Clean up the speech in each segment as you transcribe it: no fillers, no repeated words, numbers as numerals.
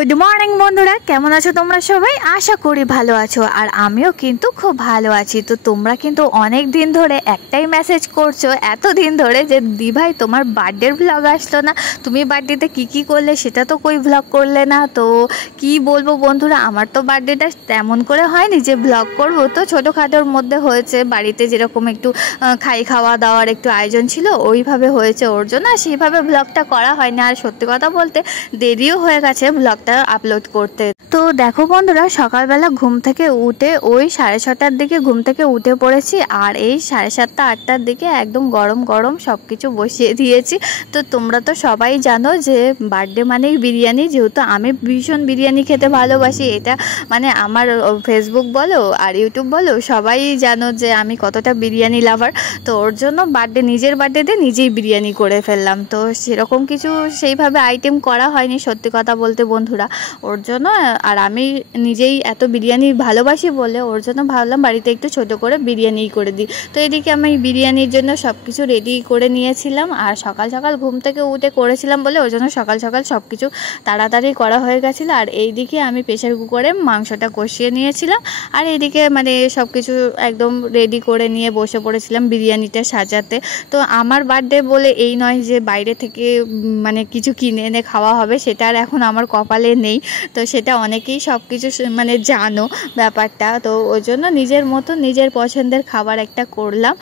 Good morning বন্ধুরা, কেমন আছো তোমরা সবাই? আশা করি ভালো আছো, আর আমিও কিন্তু খুব ভালো আছি। তো তোমরা কিন্তু অনেক দিন ধরে একটাই মেসেজ করছো এত দিন ধরে যে দি ভাই তোমার বার্থডের ভ্লগ আসলো না, তুমি বার্থডেতে কী করলে সেটা তো কই ভ্লগ করলে না। তো কি বলবো বন্ধুরা, আমার তো বার্থডেটা তেমন করে হয়নি যে ভ্লগ করবো, তো ছোটোখাটোর মধ্যে হয়েছে। বাড়িতে যেরকম একটু খাওয়া দাওয়ার একটু আয়োজন ছিল ওইভাবে হয়েছে, ওর জন্য সেইভাবে ভ্লগটা করা হয়নি। আর সত্যি কথা বলতে দেরিও হয়ে গেছে ব্লগটা আপলোড করতে। তো দেখো বন্ধুরা, সকালবেলা ঘুম থেকে উঠে ওই 6:30টার দিকে ঘুম থেকে উঠে পড়েছি, আর এই 7:30 8টার দিকে একদম গরম গরম সব কিছু বসিয়ে দিয়েছি। তো তোমরা তো সবাই জানো যে বার্থডে মানেই বিরিয়ানি, যেহেতু আমি ভীষণ বিরিয়ানি খেতে ভালোবাসি। এটা মানে আমার ফেসবুক বলো আর ইউটিউব বলো সবাই জানো যে আমি কতটা বিরিয়ানি লাভার। তো ওর জন্য নিজের বার্থডেতে নিজেই বিরিয়ানি করে ফেললাম। তো সেরকম কিছু সেইভাবে আইটেম করা হয়নি সত্যি কথা বলতে বন্ধুরা, ওর জন্য। আর আমি নিজেই এত বিরিয়ানি ভালোবাসি বলে ওর জন্য ভাবলাম বাড়িতে একটু ছোট করে বিরিয়ানি করে দিই। তো এদিকে আমি বিরিয়ানির জন্য সব কিছু রেডি করে নিয়েছিলাম, আর সকাল সকাল ঘুম থেকে উঠে করেছিলাম বলে ওর জন্য সকাল সকাল সব কিছু তাড়াতাড়ি করা হয়ে গেছিলো। আর এইদিকে আমি প্রেশার কুকারে মাংসটা কষিয়ে নিয়েছিলাম, আর এইদিকে মানে সব কিছু একদম রেডি করে নিয়ে বসে পড়েছিলাম বিরিয়ানিটা সাজাতে। তো আমার বার্থডে বলে এই নয় যে বাইরে থেকে মানে কিছু কিনে এনে খাওয়া হবে, সেটা আর এখন আমার কপালে নেই। তো সেটা অনেকেই সব কিছু মানে জানো ব্যাপারটা। তো ওই জন্য নিজের মতো নিজের পছন্দের খাবার একটা করলাম।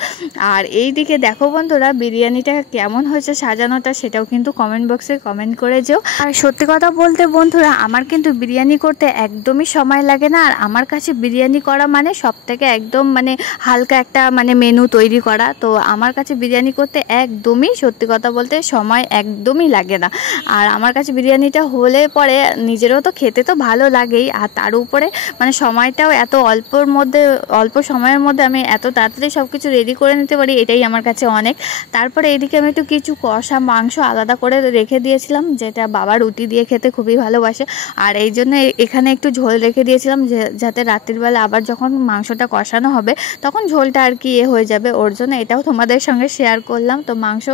আর এই দিকে দেখো বন্ধুরা, বিরিয়ানিটা কেমন হয়েছে সাজানোটা সেটাও কিন্তু কমেন্ট বক্সে কমেন্ট করে যেও। আর সত্যি কথা বলতে বন্ধুরা, আমার কিন্তু বিরিয়ানি করতে একদমই সময় লাগে না। আর আমার কাছে বিরিয়ানি করা মানে সব থেকে একদম মানে হালকা একটা মানে মেনু তৈরি করা। তো আমার কাছে বিরিয়ানি করতে একদমই সত্যি কথা বলতে সময় একদমই লাগে না। আর আমার কাছে বিরিয়ানিটা হলে পরে নিজেরও তো খেতে তো ভালো লাগেই, আর তার উপরে মানে সময়টাও এত অল্প সময়ের মধ্যে আমি এত তাড়াতাড়ি সব কিছু রেডি করে নিতে পারি, এটাই আমার কাছে অনেক। তারপরে এদিকে আমি একটু কিছু কষা মাংস আলাদা করে রেখে দিয়েছিলাম, যেটা বাবা রুটি দিয়ে খেতে খুবই ভালোবাসে। আর এই জন্য এখানে একটু ঝোল রেখে দিয়েছিলাম, যাতে রাত্রিবেলা আবার যখন মাংসটা কষানো হবে তখন ঝোলটা আর কি হয়ে যাবে। ওর জন্য এটাও তোমাদের সঙ্গে শেয়ার করলাম। তো মাংস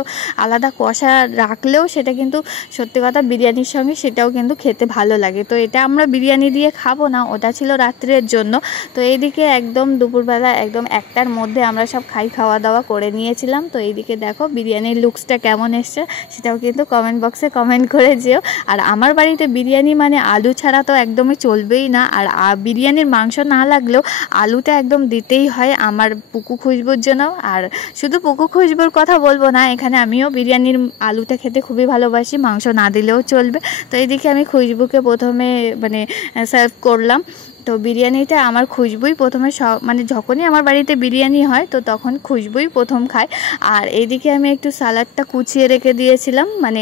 আলাদা কষা রাখলেও সেটা কিন্তু সত্যি কথা বিরিয়ানির সঙ্গে সেটাও কিন্তু খেতে ভালো লাগে। তো এটা আমরা বিরিয়ানি দিয়ে খাবো না, ওটা ছিল রাত্রের জন্য। তো এইদিকে একদম দুপুরবেলা একদম 1টার মধ্যে আমরা সব খাওয়া দাওয়া করে নিয়েছিলাম। তো এইদিকে দেখো বিরিয়ানির লুকসটা কেমন এসছে সেটাও কিন্তু কমেন্ট বক্সে কমেন্ট করে যেও। আর আমার বাড়িতে বিরিয়ানি মানে আলু ছাড়া তো একদমই চলবেই না। আর বিরিয়ানির মাংস না লাগলেও আলুটা একদম দিতেই হয় আমার পুকু খুশবুর জন্য। আর শুধু পুকু খুশবুর কথা বলবো না, এখানে আমিও বিরিয়ানির আলুটা খেতে খুবই ভালোবাসি, মাংস না দিলেও চলবে। তো এইদিকে আমি খুশবুকে প্রথমে মানে সার্ভ করলাম। তো বিরিয়ানিটা আমার খুশবুই প্রথমে মানে যখনই আমার বাড়িতে বিরিয়ানি হয় তো তখন খুশবুই প্রথম খায়। আর এইদিকে আমি একটু সালাডটা কুচিয়ে রেখে দিয়েছিলাম, মানে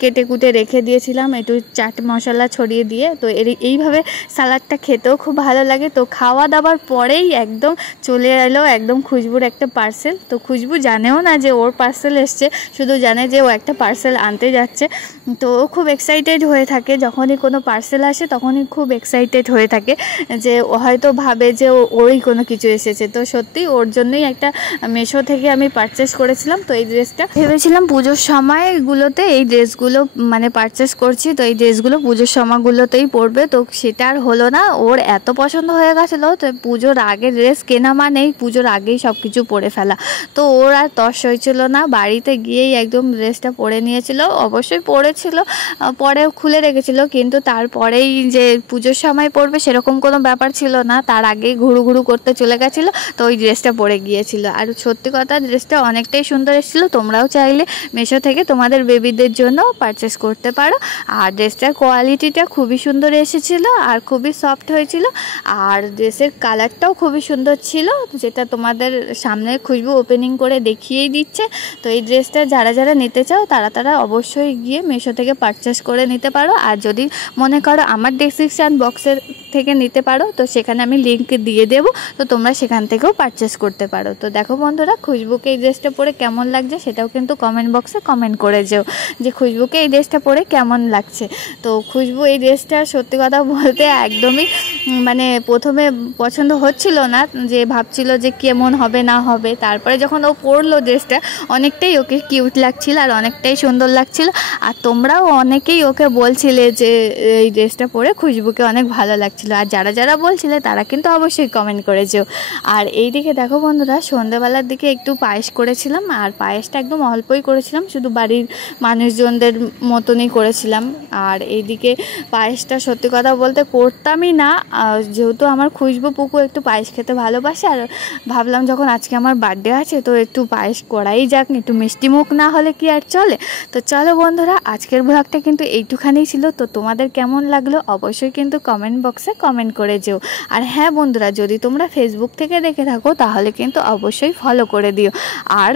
কেটে কুটে রেখে দিয়েছিলাম একটু চাট মশলা ছড়িয়ে দিয়ে। তো এইভাবে সালাডটা খেতেও খুব ভালো লাগে। তো খাওয়া দাওয়ার পরেই একদম চলে এলো একদম খুশবুর একটা পার্সেল। তো খুশবু জানেও না যে ওর পার্সেল এসছে, শুধু জানে যে ও একটা পার্সেল আনতে যাচ্ছে। তো ও খুব এক্সাইটেড হয়ে থাকে, যখনই কোনো পার্সেল আসে তখনই খুব এক্সাইটেড হয়ে থাকে, যে ও হয়তো ভাবে যে ওরই কোনো কিছু এসেছে। তো সত্যি ওর জন্যই একটা মেশো থেকে আমি পারচেস করেছিলাম। তো এই ড্রেসটা ভেবেছিলাম পুজোর সময়গুলোতে এই ড্রেসগুলো মানে পারচেস করছি, তো এই ড্রেসগুলো পুজোর সময়গুলোতেই পরবে। তো সেটা আর হলো না, ওর এত পছন্দ হয়ে গেছিলো। তো পুজোর আগে ড্রেস কেনা মানেই পুজোর আগেই সব কিছু পরে ফেলা। তো ওর আর তস হয়েছিল না, বাড়িতে গিয়েই একদম ড্রেসটা পরে নিয়েছিল। অবশ্যই পরেছিল, পরে খুলে রেখেছিল, কিন্তু তারপরেই যে পুজোর সময় পরবে সেরকম কোনো ব্যাপার ছিল না, তার আগেই ঘুরু করতে চলে গেছিলো। তো ওই ড্রেসটা পরে গিয়েছিল। আর সত্যি কথা ড্রেসটা অনেকটাই সুন্দর এসেছিলো। তোমরাও চাইলে মেশো থেকে তোমাদের বেবিদের জন্য পারচেস করতে পারো। আর ড্রেসটার কোয়ালিটিটা খুবই সুন্দর এসেছিলো আর খুবই সফট হয়েছিল। আর ড্রেসের কালারটাও খুবই সুন্দর ছিল, যেটা তোমাদের সামনে খুশবু ওপেনিং করে দেখিয়েই দিচ্ছে। তো এই ড্রেসটা যারা নিতে চাও তারা অবশ্যই গিয়ে মেশো থেকে পারচেস করে নিতে পারো। আর যদি মনে করো আমার ডেসক্রিপশান বক্সের থেকে নিতে পারো, তো সেখানে আমি লিঙ্ক দিয়ে দেবো, তো তোমরা সেখান থেকেও পারচেস করতে পারো। তো দেখো বন্ধুরা, খুশবুকে এই ড্রেসটা পরে কেমন লাগছে সেটাও কিন্তু কমেন্ট বক্সে কমেন্ট করে যেও যে খুশবুকে এই ড্রেসটা পরে কেমন লাগছে। তো খুশবু এই ড্রেসটা সত্যি কথা বলতে একদমই মানে প্রথমে পছন্দ হচ্ছিল না, যে ভাবছিল যে কেমন হবে না হবে। তারপরে যখন ও পরলো ড্রেসটা, অনেকটাই ওকে কিউট লাগছিল আর অনেকটাই সুন্দর লাগছিল। আর তোমরাও অনেকেই ওকে বলছিলে যে এই ড্রেসটা পরে খুশবুকে অনেক ভালো লাগছিল। আর যারা যারা বলছিলে তারা কিন্তু অবশ্যই কমেন্ট করেছো। আর এই দিকে দেখো বন্ধুরা, সন্ধ্যেবেলার দিকে একটু পায়েস করেছিলাম, আর পায়েসটা একদম অল্পই করেছিলাম, শুধু বাড়ির মানুষজনদের মতনই করেছিলাম। আর এইদিকে পায়েসটা সত্যি কথা বলতে করতামই না, যেহেতু আমার খুশবু পুকু একটু পায়েস খেতে ভালোবাসে। আর ভাবলাম যখন আজকে আমার বার্থডে আছে তো একটু পায়েস করাই যাক, একটু মিষ্টি মুখ না হলে কি আর চলে। তো চলো বন্ধুরা, আজকের ব্লগটা কিন্তু এইটুখানেই ছিল। তো তোমাদের কেমন লাগলো অবশ্যই কিন্তু কমেন্ট বক্সে কমেন্ট করে যেও। আর হ্যাঁ বন্ধুরা, যদি তোমরা ফেসবুক থেকে দেখে থাকো তাহলে কিন্তু অবশ্যই ফলো করে দিও, আর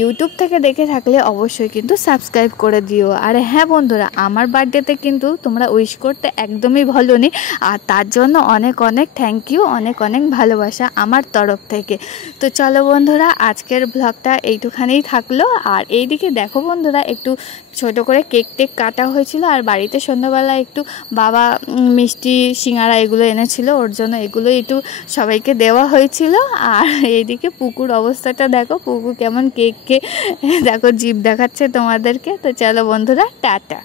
ইউটিউব থেকে দেখে থাকলে অবশ্যই কিন্তু সাবস্ক্রাইব করে দিও। আর হ্যাঁ বন্ধুরা, আমার বার্থডেতে কিন্তু তোমরা উইশ করতে একদমই ভুলোনি, আর তার জন্য অনেক অনেক থ্যাংক ইউ, অনেক অনেক ভালোবাসা আমার তরফ থেকে। তো চলো বন্ধুরা, আজকের ব্লগটা এইটুখানেই থাকলো। আর এইদিকে দেখো বন্ধুরা, একটু ছোট করে কেক টেক কাটা হয়েছিল, আর বাড়িতে সন্ধ্যাবেলা একটু বাবা মিষ্টি সিঙ্গারা এগুলো এনেছিল, ওর জন্য এগুলো একটু সবাইকে দেওয়া হয়েছিল। আর এইদিকে পুকুর অবস্থাটা দেখো, পুকু কেমন কেক দেখো জিভ দেখাচ্ছে তোমাদেরকে। তো চলো বন্ধুরা, টাটা।